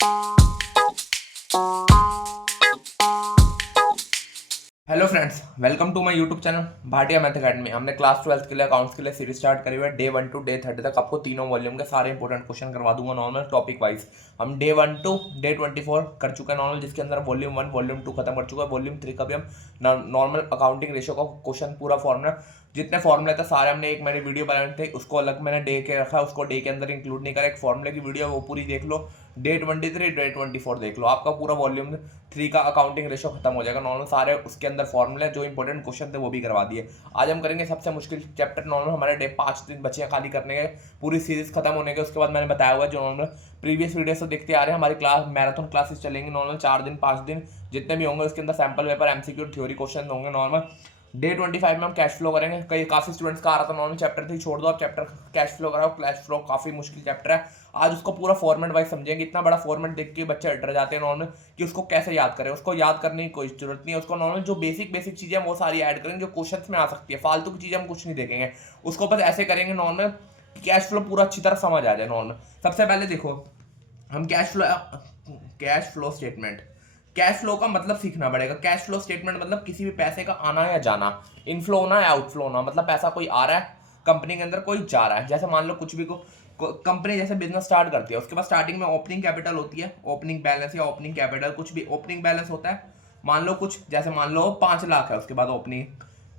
Hello friends, welcome to my YouTube channel Bhatia math academy. हमने class 12 के लिए accounts के लिए सीरीज स्टार्ट करी हुई है। डे 1 टू डे 30 तक आपको तीनों वॉल्यूम के सारे इंपॉर्टेंट क्वेश्चन करवा दूंगा नॉर्मल टॉपिक वाइज। हम डे 1 टू डे 24 कर चुके हैं नॉर्मल, जिसके अंदर वॉल्यूम 1 वॉल्यूम 2 खत्म कर चुका है। वॉल्यूम 3 का भी हम नॉर्मल अकाउंटिंग रेशियो का क्वेश्चन पूरा फॉर्मूला, जितने फॉर्मूले थे सारे हमने एक मैंने वीडियो बनाए थे, उसको अलग मैंने डे के रखा है, उसको डे के अंदर इंक्लूड नहीं करा। एक फॉर्मूले की वीडियो वो पूरी देख लो, डे 23 डे 24 देख लो, आपका पूरा वॉल्यूम 3 का अकाउंटिंग रेशियो खत्म हो जाएगा नॉर्मल। सारे उसके अंदर फॉर्मूले जो इंपॉर्टेंट क्वेश्चन थे वो भी करवा दिए। आज हम करेंगे सबसे मुश्किल चैप्टर नॉर्मल। हमारे डे 5 दिन बचे हैं खाली करने के, पूरी सीरीज खत्म होने के। उसके बाद मैंने बताया हुआ है जो नॉर्मल प्रीवियस वीडियो से देखते आ रहे हैं, हमारी क्लास मैराथन क्लासेस चलेंगी नॉर्मल 4 दिन 5 दिन जितने भी होंगे। उसके अंदर sample paper MCQ theory question होंगे नॉर्मल। डे 25 में हम कैश फ्लो करेंगे। कई काफी स्टूडेंट्स का आ रहा था नॉर्मल चैप्टर थी, छोड़ दो आप चैप्टर कैश फ्लो कराओ। कैश फ्लो काफी मुश्किल चैप्टर है। आज उसको पूरा फॉर्मेट वाइज समझेंगे। इतना बड़ा फॉर्मेट देख के बच्चे डर जाते हैं नॉर्मल कि उसको कैसे याद करें। उसको याद करने की कोई जरूरत नहीं है। उसको नॉर्मल जो बेसिक बेसिक चीजें हैं वो सारी ऐड करेंगे जो क्वेश्चन में आ सकती है। फालतू की चीजें हम कुछ नहीं देखेंगे, उसको बस ऐसे करेंगे नॉर्मल कैश फ्लो पूरा अच्छी तरह समझ आ जाए नॉर्मल। सबसे पहले देखो, हम cash flow statement, cash flow का मतलब सीखना पड़ेगा। कैश फ्लो स्टेटमेंट मतलब किसी भी पैसे का आना या जाना, इनफ्लो होना या आउटफ्लो होना। मतलब पैसा कोई आ रहा है कंपनी के अंदर, कोई जा रहा है। जैसे मान लो कुछ भी कंपनी जैसे बिजनेस स्टार्ट करती है, उसके बाद स्टार्टिंग में ओपनिंग कैपिटल होती है, ओपनिंग बैलेंस या ओपनिंग कैपिटल, कुछ भी ओपनिंग बैलेंस होता है। मान लो कुछ, जैसे मान लो 5 लाख है, उसके बाद ओपनिंग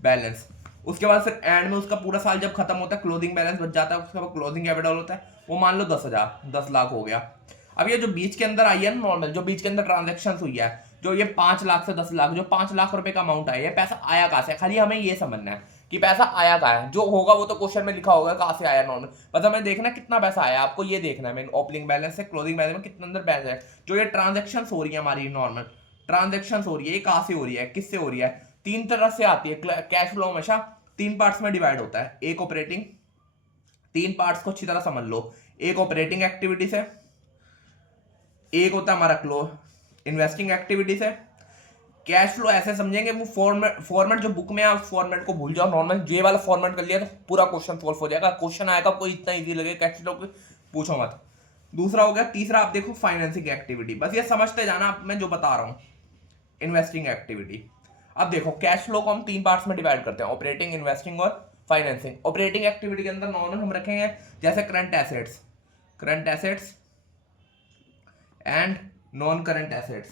बैलेंस। उसके बाद फिर एंड में उसका पूरा साल जब खत्म होता है, क्लोजिंग बैलेंस बच जाता है, उसके बाद क्लोजिंग कैपिटल होता है। वो मान लो 10,000, 10 लाख हो गया। अब ये जो बीच के अंदर आई है ना नॉर्मल, जो बीच के अंदर ट्रांजेक्शन हुई है, जो ये 5 लाख से 10 लाख, जो 5 लाख रुपए का अमाउंट आया, ये पैसा आया कहां से? खाली हमें ये समझना है कि पैसा आया कहां है। जो होगा वो तो क्वेश्चन में लिखा होगा कहां से आया नॉर्मल, बस हमें देखना कितना पैसा आया। आपको ये देखना है मेन ओपनिंग बैलेंस से क्लोजिंग बैलेंस में कितना अंदर पैसा है। जो ये ट्रांजेक्शन हो रही है हमारी नॉर्मल ट्रांजेक्शन हो रही है, ये कहां से हो रही है, किससे हो रही है? 3 तरह से आती है। कैश फ्लो हमेशा 3 पार्ट्स में डिवाइड होता है। एक ऑपरेटिंग, 3 पार्ट्स को अच्छी तरह समझ लो। एक ऑपरेटिंग एक्टिविटी से, एक होता है हमारा इन्वेस्टिंग एक्टिविटी से। कैश फ्लो ऐसे समझेंगे, वो फॉर्मेट जो बुक में है उस फॉर्मेट को भूल जाओ नॉर्मल। ये वाला फॉर्मेट कर लिया तो पूरा क्वेश्चन सॉल्व हो जाएगा। क्वेश्चन आएगा कोई इतना इजी लगे कैश फ्लो, पूछो मत। दूसरा हो गया, तीसरा आप देखो फाइनेंसिंग एक्टिविटी। बस ये समझते जाना मैं जो बता रहा हूँ, इन्वेस्टिंग एक्टिविटी। अब देखो कैश फ्लो को हम 3 पार्ट्स में डिवाइड करते हैं, ऑपरेटिंग, इन्वेस्टिंग और फाइनेंसिंग। ऑपरेटिंग एक्टिविटी के अंदर नॉर्मल हम रखेंगे जैसे current assets and non current assets,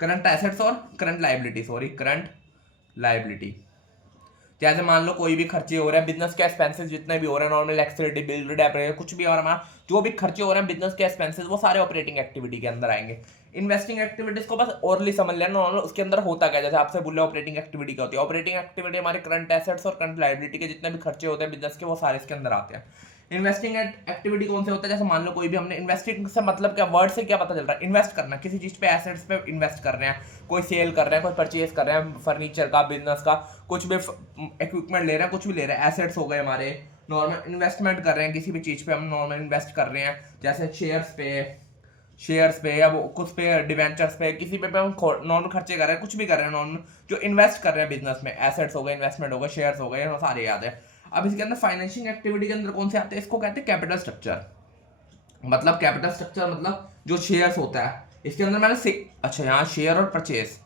current assets और करंट लाइबिलिटी, करंट लाइबिलिटी। जैसे मान लो कोई भी खर्चे हो रहे हैं, बिजनेस के एक्सपेंसेस जितने भी हो रहे हैं नॉर्मल, इलेक्ट्रिसिटी बिल, डेप्रेशन, कुछ भी और हमारा जो भी खर्चे हो रहे हैं बिजनेस के एक्सपेंसेस, वो सारे ऑपरेटिंग एक्टिविटी के अंदर आएंगे। इन्वेस्टिंग एक्टिविटीज को बस ओरली समझ लेना नॉर्मल, उसके अंदर होता क्या, जैसे आपसे बोले ऑपरेटिंग एक्टिविटी क्या होती है। ऑपरेटिंग एक्टिविटी हमारे करंट एसेट्स और करंट लाइबिलिटी के जितने भी खर्चे होते हैं बिजनेस के, वो सारे इसके अंदर आते हैं। इन्वेस्टिंग एक्टिविटी कौन से होता है? जैसे मान लो कोई भी, हमने इन्वेस्टिंग से मतलब क्या, वर्ड से क्या पता चल रहा है? इन्वेस्ट करना, किसी चीज पे, एसेट्स पे इन्वेस्ट कर रहे हैं। कोई सेल कर रहे हैं, कोई परचेज कर रहे हैं, फर्नीचर का, बिजनेस का, कुछ भी इक्विपमेंट ले रहे हैं, कुछ भी ले रहे हैं, एसेट्स हो गए हमारे। नॉर्मल इन्वेस्टमेंट कर रहे हैं किसी भी चीज पे, हम नॉर्मल इन्वेस्ट कर रहे हैं, जैसे शेयर्स पे या वो कुछ पे, डिवेंचर्स पे, किसी पे हम नॉर्मल खर्चे कर रहे हैं, कुछ भी कर रहे हैं नॉर्मल जो इन्वेस्ट कर रहे हैं बिजनेस में। एसेट्स हो गए, इन्वेस्टमेंट हो गए, शेयर्स हो गए, सारे याद है। अब इसके अंदर फाइनेंशियल एक्टिविटी के अंदर कौन से आते हैं? इसको कहते हैं कैपिटल स्ट्रक्चर। मतलब कैपिटल स्ट्रक्चर मतलब जो शेयर्स होता है, इसके अंदर मैंने अच्छा यहाँ शेयर और परचेस,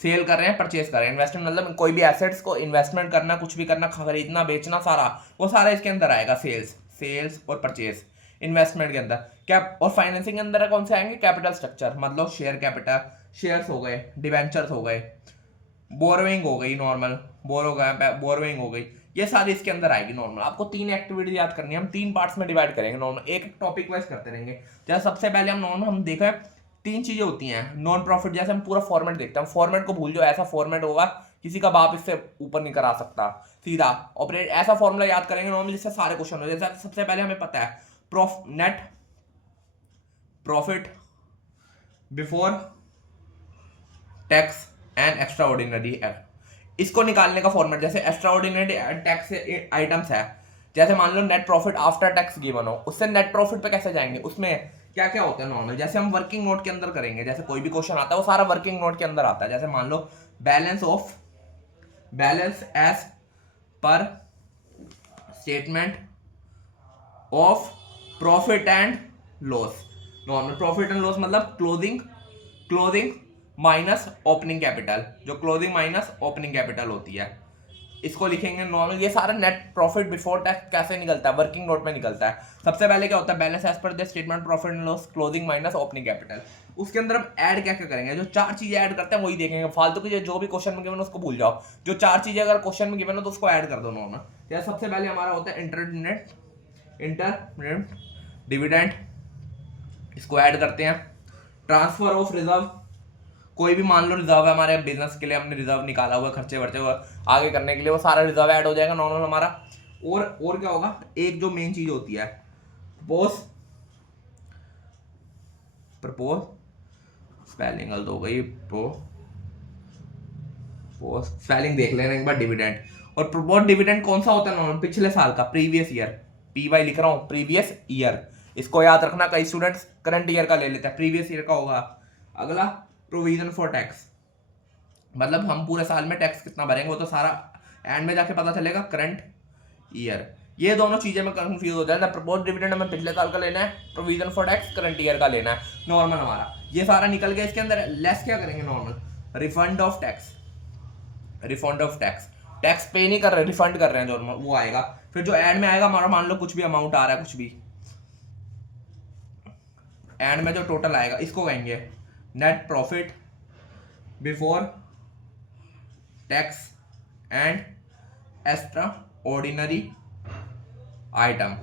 सेल कर रहे हैं, परचेस कर रहे हैं। इन्वेस्टमेंट मतलब कोई भी एसेट्स को इन्वेस्टमेंट करना, कुछ भी करना, खरीदना बेचना, सारा वो सारा इसके अंदर आएगा। सेल्स और परचेस इन्वेस्टमेंट के अंदर। क्या और फाइनेंसिंग के अंदर कौन से आएंगे? कैपिटल स्ट्रक्चर मतलब शेयर कैपिटल, शेयर्स हो गए, डिवेंचर्स हो गए, बोरोइंग हो गई, नॉर्मल बोरोइंग हो गई, ये सारी इसके अंदर आएगी नॉर्मल। आपको 3 एक्टिविटी याद करनी है, हम 3 पार्ट्स में डिवाइड करेंगे नॉर्मल, एक टॉपिक वाइज करते रहेंगे। जैसे सबसे पहले हम नॉर्मल हम देखा है 3 चीजें होती हैं नॉन प्रॉफिट। जैसे हम पूरा फॉर्मेट देखते हैं, फॉर्मेट को भूल जाओ, ऐसा फॉर्मेट होगा किसी का बाप इससे ऊपर नहीं करा सकता सीधा। ऑपरेट ऐसा फॉर्मूला याद करेंगे नॉर्मल जिससे सारे क्वेश्चन हो। जैसे सबसे पहले हमें पता है net profit before tax and extra ordinary. इसको निकालने का फॉर्मेट, जैसे एक्स्ट्रा ऑर्डिनरी टैक्स आइटम्स है, जैसे मान लो net profit after tax given हो, उससे नेट प्रॉफिट पे कैसे जाएंगे? उसमें क्या क्या होता है नॉर्मल, जैसे हम वर्किंग नोट के अंदर करेंगे। जैसे कोई भी क्वेश्चन आता है वो सारा वर्किंग नोट के अंदर आता है। जैसे मान लो balance as per statement of profit and loss. Normal profit and loss मतलब क्लोजिंग माइनस ओपनिंग कैपिटल, जो क्लोजिंग माइनस ओपनिंग कैपिटल होती है, इसको लिखेंगे नॉर्मल। ये सारा नेट प्रॉफिट बिफोर टैक्स कैसे निकलता है, वर्किंग नोट में निकलता है। सबसे पहले क्या होता है, balance as per the statement profit and loss closing minus opening capital. उसके अंदर हम ऐड क्या क्या करेंगे, जो 4 चीजें ऐड करते हैं वही देखेंगे। फालतू की जो भी क्वेश्चन में गिवन उसको भूल जाओ, जो 4 चीजें अगर क्वेश्चन में गिवन हो तो उसको ऐड कर दो नॉर्मल। या सबसे पहले हमारा होता है इंटर डिविडेंड, इसको ऐड करते हैं। ट्रांसफर ऑफ रिजर्व, कोई भी मान लो रिजर्व है हमारे बिजनेस के लिए, हमने रिजर्व निकाला हुआ खर्चे वर्चे हुआ आगे करने के लिए, वो सारा रिजर्व ऐड हो जाएगा नॉर्मल हमारा। और क्या होगा, एक जो मेन चीज होती है प्रपोज स्पेलिंग गलत हो गई, स्पेलिंग देख लेना एक बार, डिविडेंड। और प्रपोज डिविडेंड कौन सा होता है नॉर्मल, पिछले साल का, प्रीवियस ईयर, पीवाई लिख रहा हूँ, प्रीवियस ईयर। इसको याद रखना, कई स्टूडेंट्स करंट ईयर का ले लेते हैं, प्रीवियस ईयर का होगा। अगला प्रोविजन फॉर टैक्स, मतलब हम पूरे साल में टैक्स कितना भरेंगे वो तो सारा एंड में जाके पता चलेगा, करंट ईयर। ये दोनों चीजें में कंफ्यूज हो जाए ना, प्रपोज डिविडेंड हमें पिछले साल का लेना है, provision for tax current year का लेना है नॉर्मल हमारा। ये सारा निकल गया, इसके अंदर लेस क्या करेंगे normal, refund of tax, tax पे नहीं कर रहे, रिफंड कर रहे हैं जो वो आएगा। फिर जो एंड में आएगा हमारा, मान लो कुछ भी अमाउंट आ रहा है, कुछ भी एंड में जो टोटल आएगा इसको कहेंगे net profit before tax and extra ordinary item.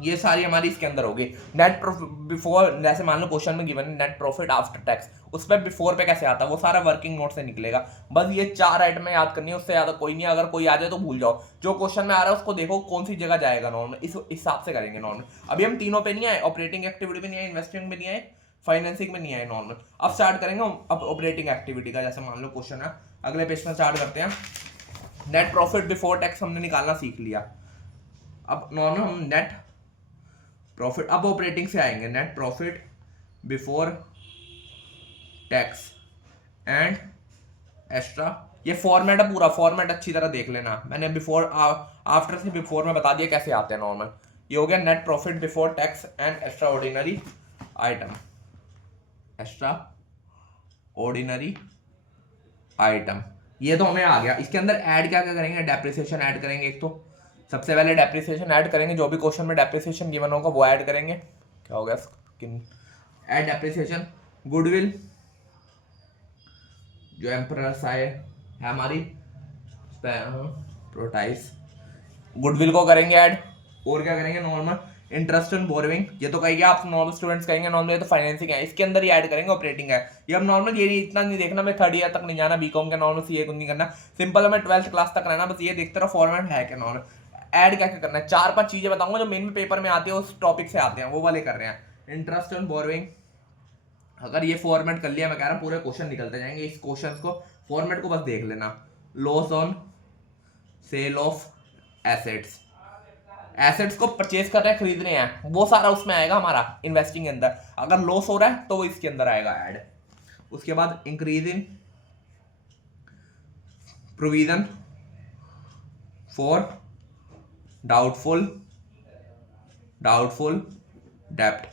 ये सारी हमारी इसके अंदर होगी। नेट बिफोर, जैसे मान लो क्वेश्चन में given net profit after tax, उस पर बिफोर पे कैसे आता है वो सारा वर्किंग नोट से निकलेगा। बस ये 4 आइटम याद करनी है, उससे ज्यादा कोई नहीं। अगर कोई आ जाए तो भूल जाओ, जो क्वेश्चन में आ रहा है उसको देखो कौन सी जगह जाएगा नॉर्मल, इस हिसाब से करेंगे नॉर्मल। अभी हम तीनों पे नहीं आए, ऑपरेटिंग एक्टिविटी में नहीं आए, इन्वेस्टिंग में नहीं आए, फाइनेंसिंग में नहीं आए नॉर्मल। अब स्टार्ट करेंगे अब ऑपरेटिंग एक्टिविटी का। जैसे मान लो क्वेश्चन है, अगले पेज में स्टार्ट करते हैं। नेट प्रॉफिट बिफोर टैक्स हमने निकालना सीख लिया। अब नॉर्मल हम नेट प्रॉफिट, अब ऑपरेटिंग से आएंगे, net profit before tax and extra. ये फॉर्मेट है पूरा, फॉर्मेट अच्छी तरह देख लेना, मैंने बिफोर आफ्टर से बिफोर में बता दिया कैसे आते हैं नॉर्मल। ये हो गया net profit before tax and extra ordinary item, extra ordinary item. ये तो हमें आ गया। इसके अंदर ऐड क्या क्या करेंगे, डेप्रिसिएशन ऐड करेंगे। एक तो सबसे पहले डेप्रिसिएशन ऐड करेंगे, जो भी क्वेश्चन में डेप्रिसिएशन गिवन होगा वो ऐड करेंगे। क्या हो गया, ऐड डेप्रिसिएशन। गुडविल, जो एम्परर्स आए है हमारी प्रोटाइस, गुडविल को करेंगे ऐड। और क्या करेंगे नॉर्मल, इंटरेस्ट ऑन बोरोइंग, ये तो कहेंगे आप नॉर्मल स्टूडेंट्स कहेंगे नॉर्मल, ये तो फाइनेंसिंग है, इसके अंदर ही ऐड करेंगे ऑपरेटिंग है। ये हम नॉर्मल ये इतना नहीं देखना, मैं 3rd ईयर तक नहीं जाना, बीकॉम का नॉर्मल सीए को नहीं करना, सिंपल हमें 12th क्लास तक रहना, बस ये देखते रहो फॉर्मेट है क्या नॉर्मल। ऐड क्या क्या करना है, 4-5 चीजें बताऊंगा जो मेन पेपर में आती है, उस टॉपिक से आते हैं, वो वाले कर रहे हैं। इंटरेस्ट ऑन बोरोइंग, अगर ये फॉर्मेट कर लिया, मैं कह रहा हूँ पूरे क्वेश्चन निकलते जाएंगे, इस क्वेश्चन को फॉर्मेट को बस देख लेना। Loss on sale of assets को परचेज कर रहे हैं, खरीद रहे हैं, वो सारा उसमें आएगा हमारा इन्वेस्टिंग के अंदर। अगर लॉस हो रहा है तो वो इसके अंदर आएगा ऐड। उसके बाद increase in provision for doubtful डेप्ट,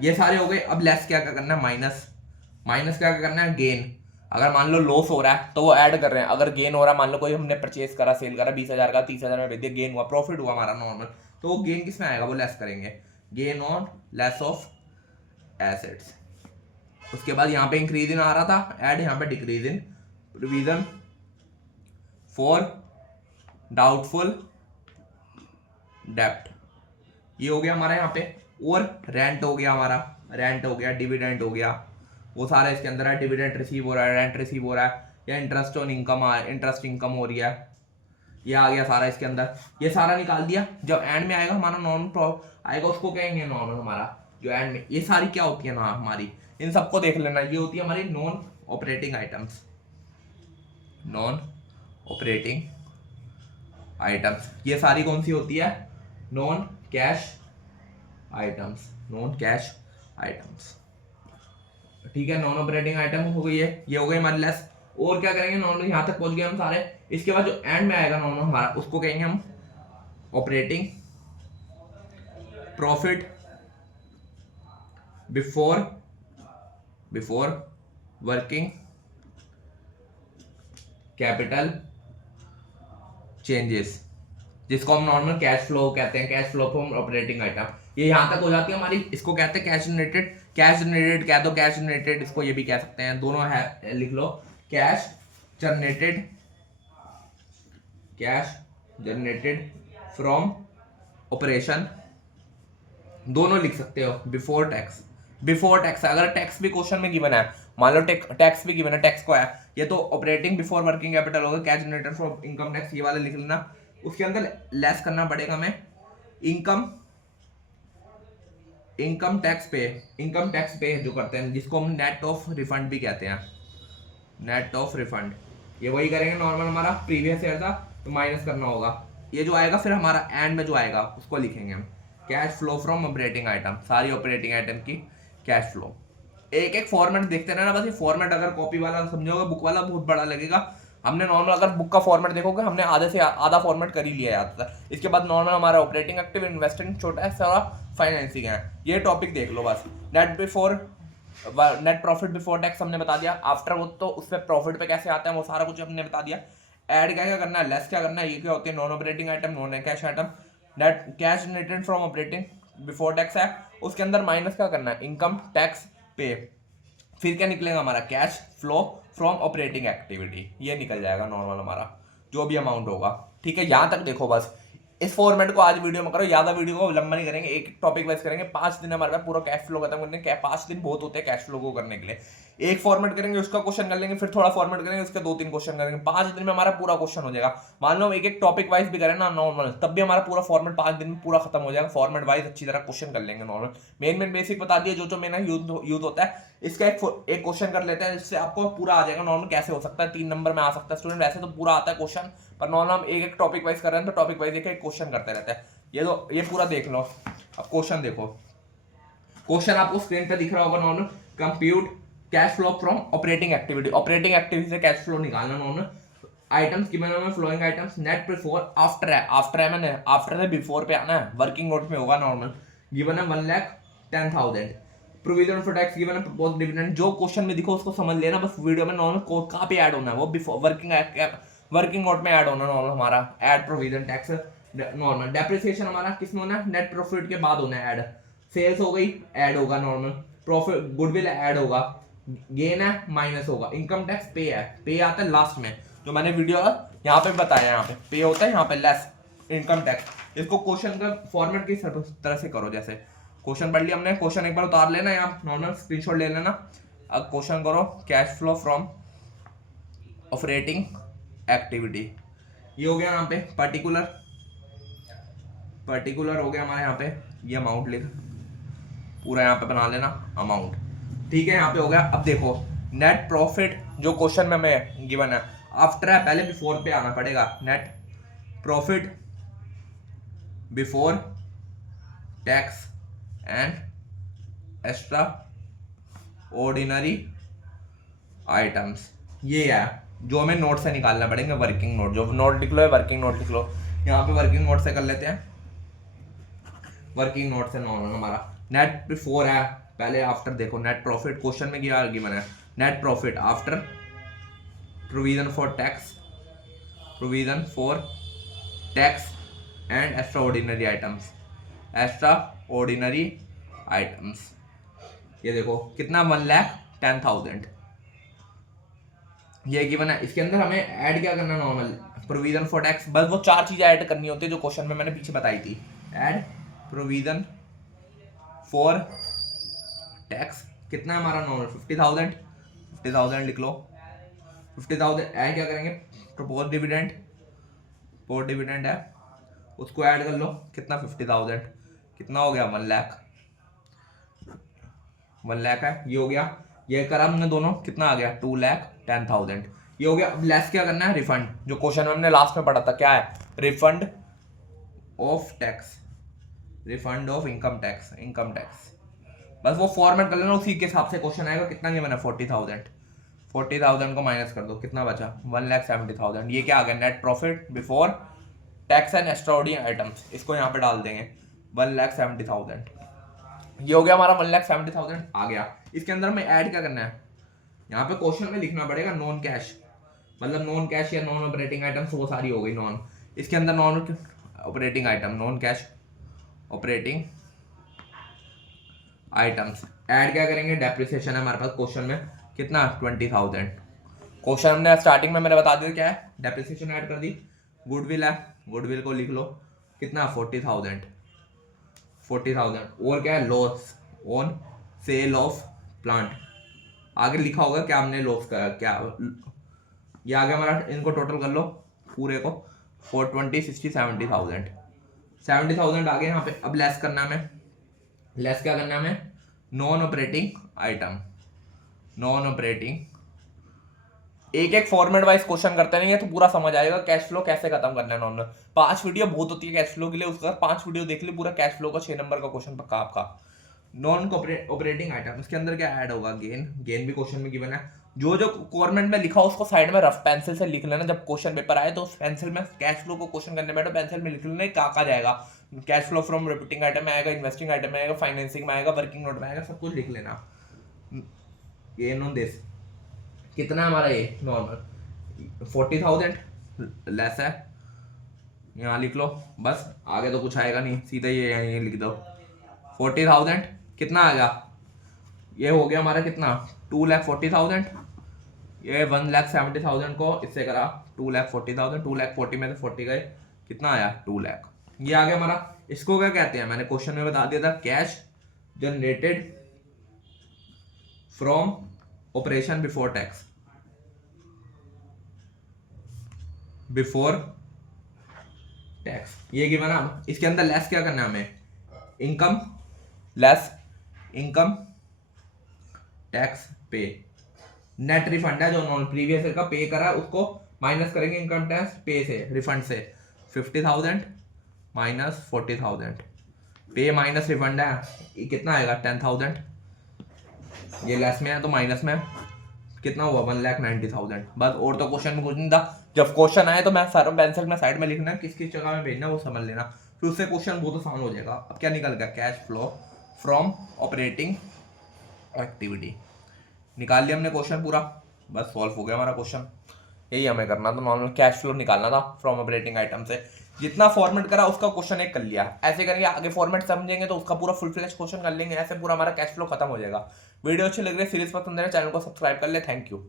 ये सारे हो गए। अब लेस क्या क्या करना है, माइनस क्या क्या करना है, गेन। अगर मान लो लॉस हो रहा है तो वो ऐड कर रहे हैं, अगर गेन हो रहा है, मान लो कोई हमने परचेज करा, सेल करा 20,000 का, 30,000 में बेच दिया, गेन हुआ, प्रॉफिट हुआ हमारा नॉर्मल, तो वो गेन किस में आएगा, वो लेस करेंगे, gain on less of assets. उसके बाद यहाँ पे इंक्रीज इन आ रहा था ऐड, यहाँ पे decrease in provision for doubtful डेप्ट, ये हो गया हमारा यहाँ पे। और रेंट हो गया हमारा, रेंट हो गया, डिविडेंड हो गया, वो सारा इसके अंदर है। डिविडेंड रिसीव हो रहा है, रेंट रिसीव हो रहा है, या interest on income, interest income हो रही है, ये आ गया सारा इसके अंदर। ये सारा निकाल दिया। जब एंड में आएगा हमारा नॉर्मल आएगा, उसको कहेंगे नॉर्मल हमारा, जो एंड में। ये सारी क्या होती है ना हमारी, इन सबको देख लेना, ये होती है हमारी non operating items, non operating items. ये सारी कौन सी होती है, non cash items, non cash items, ठीक है। नॉन ऑपरेटिंग आइटम हो गई है, ये हो गई हमारी लेस। और क्या करेंगे नॉर्मल, यहाँ तक पहुंच गए हम सारे। इसके बाद जो एंड में आएगा नॉर्मल हमारा, उसको कहेंगे हम operating profit before working capital changes, जिसको हम नॉर्मल कैश फ्लो कहते हैं, cash flow from operating item. ये यहां तक हो जाती है हमारी, इसको कहते हैं कैश जनरेटेड। कैश जनरेटेड कह दो, कैश जनरेटेड इसको ये भी कह सकते हैं, दोनों है, लिख लो cash generated, cash generated from operation, दोनों लिख सकते हो। बिफोर टैक्स, बिफोर टैक्स अगर टैक्स भी क्वेश्चन में गिवन है, मान लो टैक्स भी गिवन है, टैक्स को है, ये तो ऑपरेटिंग बिफोर वर्किंग कैपिटल होगा, cash generated from income tax, ये वाला लिख लेना। उसके अंदर लेस करना पड़ेगा हमें इनकम टैक्स पे जो करते हैं, जिसको हम नेट ऑफ रिफंड भी कहते हैं, नेट ऑफ रिफंड। ये वही करेंगे नॉर्मल, हमारा प्रीवियस ईयर था तो माइनस करना होगा, ये जो आएगा फिर हमारा एंड में जो आएगा उसको लिखेंगे हम cash flow from operating item, सारी ऑपरेटिंग आइटम की कैश फ्लो। एक एक फॉर्मेट देखते रहना बस। ये फॉर्मेट अगर कॉपी वाला समझोगे, बुक वाला बहुत बड़ा लगेगा। हमने नॉर्मल अगर बुक का फॉर्मेट देखोगे, हमने आधे से आधा फॉर्मेट कर ही लिया है। इसके बाद नॉर्मल हमारा ऑपरेटिंग एक्टिव इन्वेस्टिंग छोटा है, सारा फाइनेंसिंग है। ये टॉपिक देख लो बस। नेट प्रॉफिट बिफोर टैक्स हमने बता दिया, आफ्टर वो तो उसमें प्रॉफिट पे कैसे आता है वो सारा कुछ हमने बता दिया। ऐड क्या क्या करना है, लेस क्या करना है, ये क्या होती है non operating item, non cash item. Net cash generated from operating before tax है, उसके अंदर माइनस क्या करना है, इनकम टैक्स पे। फिर क्या निकलेगा हमारा, cash flow from operating activity, ये निकल जाएगा नॉर्मल हमारा जो भी अमाउंट होगा। ठीक है, यहाँ तक देखो बस। इस फॉर्मेट को आज वीडियो में करो, ज़्यादा वीडियो को लंबा नहीं करेंगे, एक टॉपिक वाइज करेंगे। 5 दिन हमारे पास पूरा कैश फ्लो खत्म करने के, 5 दिन बहुत होते हैं कैश फ्लो को करने के लिए। एक फॉर्मेट करेंगे, उसका क्वेश्चन कर लेंगे, फिर थोड़ा फॉर्मेट करेंगे, उसके 2-3 क्वेश्चन करेंगे। 5 दिन में हमारा पूरा क्वेश्चन हो जाएगा। मान लो एक एक टॉपिक वाइज भी करें ना नॉर्मल, तब भी हमारा पूरा फॉर्मेट 5 दिन में पूरा खत्म हो जाएगा। फॉर्मेट वाइज अच्छी तरह क्वेश्चन कर लेंगे नॉर्मल। मेन बेसिक बता दिए, जो मेन यूज होता है। इसका एक क्वेश्चन कर लेते हैं, जिससे आपको पूरा आ जाएगा नॉर्मल कैसे हो सकता है। 3 नंबर में आ सकता है स्टूडेंट, वैसे तो पूरा आता है क्वेश्चन, पर नॉर्मल हम एक एक टॉपिक वाइज कर रहे हैं तो टॉपिक वाइज एक क्वेश्चन करते रहते हैं। ये पूरा देख लो। अब क्वेश्चन देखो, क्वेश्चन आपको स्क्रीन पे दिख रहा होगा normal. Compute cash flow from operating activity, operating activity से कैश फ्लो निकालना नॉर्मल। आइटम्स गिवन है, following items, net before, after है, आफ्टर है मैंने, आफ्टर से बिफोर पे आना है, वर्किंग नोट में होगा नॉर्मल। गिवन है 1,10,000। प्रोविजन फॉर टैक्स गिवन है, प्रपोज्ड डिविडेंड। जो क्वेश्चन में दिखो उसको समझ लेना बस, वीडियो में नॉर्मल कोड कहाँ पे ऐड होना है, वो बिफोर वर्किंग नोट में ऐड होना नॉर्मल हमारा। Add provision tax normal. Depreciation हमारा किसमें होना है, नेट प्रॉफिट के बाद होना है ऐड। सेल्स हो गई, ऐड होगा नॉर्मल। प्रॉफिट गुडविल ऐड होगा, गेन है माइनस होगा। इनकम टैक्स पे है, पे आता है लास्ट में, जो मैंने वीडियो यहाँ पे बताया, यहाँ पे होता है, यहाँ पे लेस इनकम टैक्स। इसको क्वेश्चन का फॉर्मेट की तरह से करो, जैसे क्वेश्चन पढ़ लिया हमने, क्वेश्चन एक बार उतार लेना, यहाँ नॉर्मल स्क्रीनशॉट ले लेना। अब क्वेश्चन करो, cash flow from operating activity, ये हो गया यहाँ पे पर्टिकुलर हो गया हमारे यहाँ पे। ये अमाउंट लिख पूरा यहाँ पे बना लेना अमाउंट, ठीक है, यहाँ पे हो गया। अब देखो नेट प्रॉफिट जो क्वेश्चन में हमें गिवन है, आफ्टर है, पहले बिफोर पे आना पड़ेगा। Net profit before tax and extra ordinary items, ये है जो हमें नोट से निकालना पड़ेगा। वर्किंग नोट, जो नोट लिख लो, वर्किंग नोट लिख लो। यहाँ पे वर्किंग नोट से कर लेते हैं, वर्किंग नोट से नॉर्मल हमारा नेट बिफोर है, पहले आफ्टर देखो। नेट प्रॉफिट क्वेश्चन में क्या गिवन है, net profit after provision for tax and extra ordinary items, ये देखो कितना, 1,10,000 ये गिवन है। इसके अंदर हमें ऐड क्या करना, नॉर्मल प्रोविजन फॉर टैक्स, बस वो 4 चीजें ऐड करनी होती है जो क्वेश्चन में मैंने पीछे बताई थी। ऐड प्रोविजन फॉर टैक्स, कितना है हमारा नॉर्मल, 50,000 लिख लो। 50,000 ऐड क्या करेंगे, प्रपोज डिविडेंड है, उसको ऐड कर लो। कितना, 50,000, कितना हो गया, 1 लाख है, ये हो गया। ये करा हमने दोनों, कितना आ गया, 2,10,000, ये हो गया। अब लेस क्या करना है, रिफंड, जो क्वेश्चन में हमने लास्ट में पढ़ा था, क्या है, रिफंड ऑफ इनकम टैक्स। बस वो फॉर्मेट कर लेना, उसी के हिसाब से क्वेश्चन आएगा। कितना ये मैंने 40,000 को माइनस कर दो, कितना बचा, 1,70,000। ये क्या आ गया, net profit before tax and extra ordinary items, इसको यहाँ पे डाल देंगे 1,70,000। ये हो गया हमारा 1,70,000 आ गया। इसके अंदर हमें ऐड क्या करना है, यहाँ पे क्वेश्चन में लिखना पड़ेगा नॉन कैश, मतलब नॉन कैश या नॉन ऑपरेटिंग आइटम्स वो सारी हो गई नॉन। इसके अंदर non operating item, non cash operating items add क्या करेंगे, डेप्रिसिएशन है हमारे पास क्वेश्चन में कितना 20,000। क्वेश्चन हमने स्टार्टिंग में मैंने बता दिया क्या है, डेप्रिसिएशन ऐड कर दी। गुडविल है, गुडविल को लिख लो कितना 40,000 और क्या है loss on sale of plant, आगे लिखा होगा क्या हमने लॉस का क्या, ये आगे हमारा, इनको टोटल कर लो पूरे को 420 60 70,000 आ गए यहाँ पे। अब लेस करना है हमें, लेस क्या करना है हमें, non operating item, non operating, एक एक फॉर्मेट वाइज क्वेश्चन करते रहेंगे तो पूरा समझ आएगा कैश फ्लो कैसे खत्म करना है नॉर्मल। 5 वीडियो बहुत होती है कैश फ्लो के लिए, उसके बाद 5 वीडियो देख ली, पूरा कैश फ्लो का 6 नंबर का क्वेश्चन पक्का आपका। नॉन ऑपरेटिंग आइटम, इसके अंदर क्या ऐड होगा, गेन, गेन भी क्वेश्चन में गिवन है। जो जो गवर्नमेंट में लिखा हो उसको साइड में रफ पेंसिल से लिख लेना, जब क्वेश्चन पेपर आए तो उस पेंसिल में कैश फ्लो को क्वेश्चन करने बैठो पेंसिल में लिख लेना क्या जाएगा, cash flow from repeating item में आएगा, इन्वेस्टिंग आइटम में आएगा, फाइनेंसिंग में आएगा, वर्किंग नोट में आएगा, सब कुछ लिख लेना। गेन ऑन दिस कितना हमारा ये नॉर्मल 40,000 लेस है, यहाँ लिख लो बस, आगे तो कुछ आएगा नहीं, सीधा ये लिख दो 40,000 कितना आएगा, ये हो गया हमारा कितना 2,40,000, ये 1,70,000 को इससे करा 2,40,000, 2,40,000 में से 40 गए, कितना आया 2 लाख, ये आ गया हमारा। इसको क्या कहते हैं, मैंने क्वेश्चन में बता दिया था, cash generated from operation before tax, before tax, ये गिवन है। इसके अंदर लेस क्या करना है हमें, इनकम, लेस इनकम टैक्स पे, नेट रिफंड है जो नॉन प्रीवियस ईयर का पे करा है उसको माइनस करेंगे इनकम टैक्स पे से, रिफंड से 50,000 माइनस 40,000, पे माइनस रिफंड है, ये कितना आएगा 10,000, ये लेस में है तो माइनस में कितना हुआ 1,90,000, बस और तो क्वेश्चन में कुछ नहीं था। जब क्वेश्चन आए तो मैं सारा पेंसिल में साइड में लिखना किस किस जगह में भेजना वो समझ लेना, फिर उससे क्वेश्चन बहुत आसान हो जाएगा। अब क्या निकल गया, cash flow from operating activity, निकाल लिया हमने क्वेश्चन पूरा, बस सॉल्व हो गया हमारा क्वेश्चन। यही हमें करना था, नॉर्मल कैश फ्लो निकालना था फ्रॉम ऑपरेटिंग आइटम से, जितना फॉर्मेट करा उसका क्वेश्चन एक कर लिया, ऐसे करके आगे फॉर्मेट समझेंगे तो उसका पूरा फुल फ्लेश क्वेश्चन कर लेंगे, ऐसे पूरा हमारा कैश फ्लो खत्म हो जाएगा। वीडियो अच्छी लग रही है, सीरीज पसंद है, चैनल को सब्सक्राइब कर ले, थैंक यू।